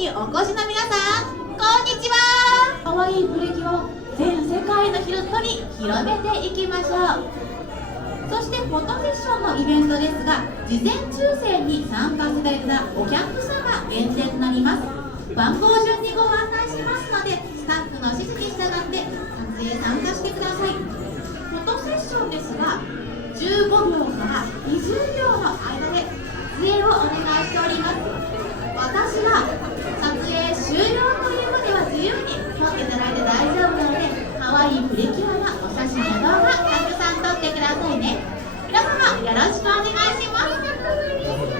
にお越しの皆さん、こんにちは。かわいいプリキュアを全世界の人に広めていきましょう。そしてフォトセッションのイベントですが、事前抽選に参加されたお客様限定となります。番号順にご案内しますので、スタッフの指示に従って撮影参加してください。フォトセッションですが、15秒から20秒の間で撮影をお願いしております。私が撮影終了というまでは自由に撮っていただいて大丈夫なので、可愛いプリキュアなお写真や動画たくさん撮ってくださいね。皆様よろしくお願いします。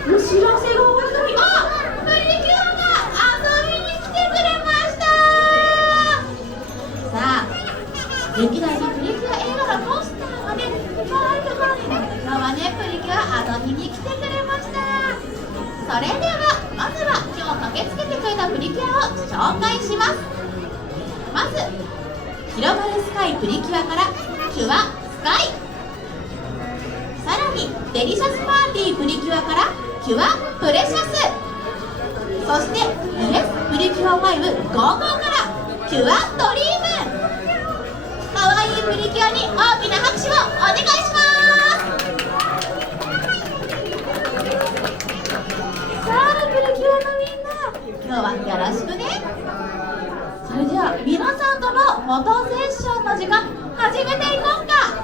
お知らせが終わったり、プリキュアが遊びに来てくれました。さあ、歴代のプリキュア映画のポスターがね、可愛いところにね、今日はねプリキュア遊びに来てくれました。それではまずは今日駆けつけてくれたプリキュアを紹介します。まず広がるスカイプリキュアからキュアスカイ、さらにデリシャスパーティープリキュアからキュアプレシャス、そしてプリキュア555からキュアドリーム。かわいいプリキュアに大きな拍手をお願いします。今日はよろしくね。それでは皆さんとのフォトセッションの時間始めていこうか。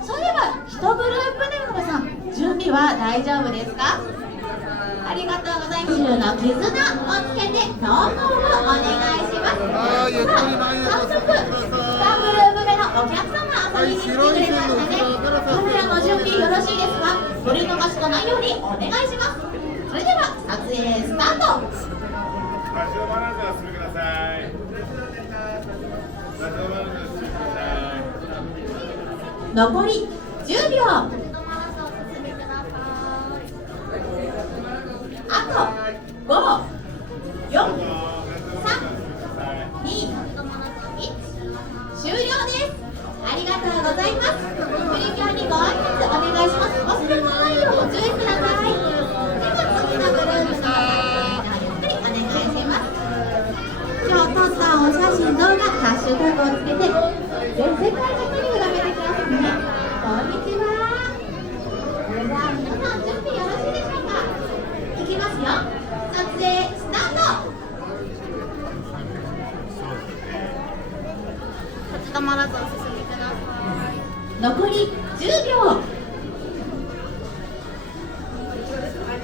そういえば1グループでの皆さん準備は大丈夫ですか？ありがとうございます。の絆をつけて投稿をお願いします。早速2グループ目のお客様遊びに来てくれましたね。カメラの準備よろしいですか？撮り逃しのないようにお願いします。それでは撮影スタート。ラジオバランスはしてください。ラジオバランスしてください。残り10秒。あと5、4、3、2、1、終了です。ありがとうございます。プリキュアにご挨拶お願いします。忘れ物ないようご注意ください。では次のグループの方ゆっくりお願いします。今日撮ったお写真動画ハッシュタグをつけて全世界の人に広めてくださいね。こんにちは。それでは皆さん準備よろしいでしょうか？いきますよ。撮影スタート。立ち止まらずお進みください。残り10秒。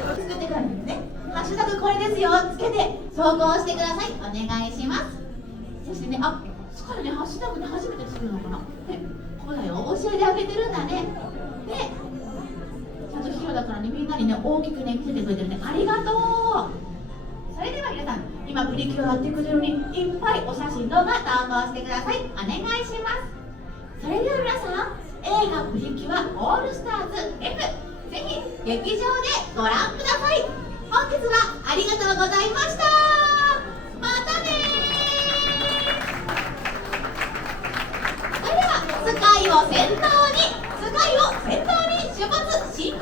作ってからですね。ハッシュタグこれですよつけて投稿してください。お願いします。そしてね、そこからねハッシュタグで初めてするのかな。ね、こうだよ、教えてあげてるんだね。ね、ちゃんとヒロだからね、みんなにね大きくね見せてくれてるね。ありがとう。それでは皆さん、今プリキュアやってくれるのにいっぱいお写真動画投稿してください。お願いします。それでは皆さん、映画プリキュアオールスターズ F、 ぜひ劇場でご覧ください。本日はありがとうございました。またね。それではスカイを先頭に出発進行。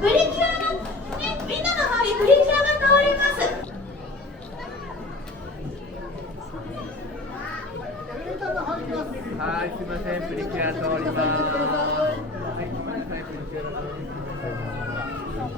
プリキュアのね、みんなの周りプリキュアが通ります。はい、すみません、プリキュア通ります。はい、ごめんなさい、プリキュア通ります。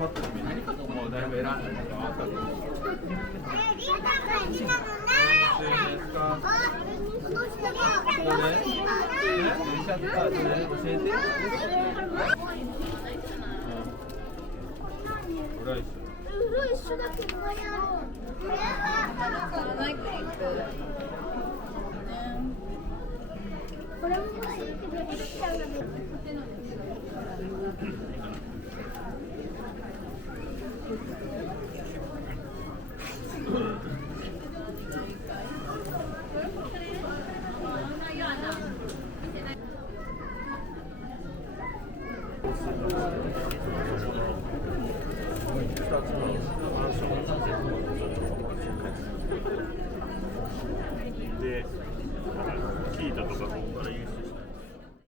パッと見何かと思うだいぶ選んだけどあった色一緒だけどこれも欲しいけどできちゃうのでで、なんか聞いたとかここから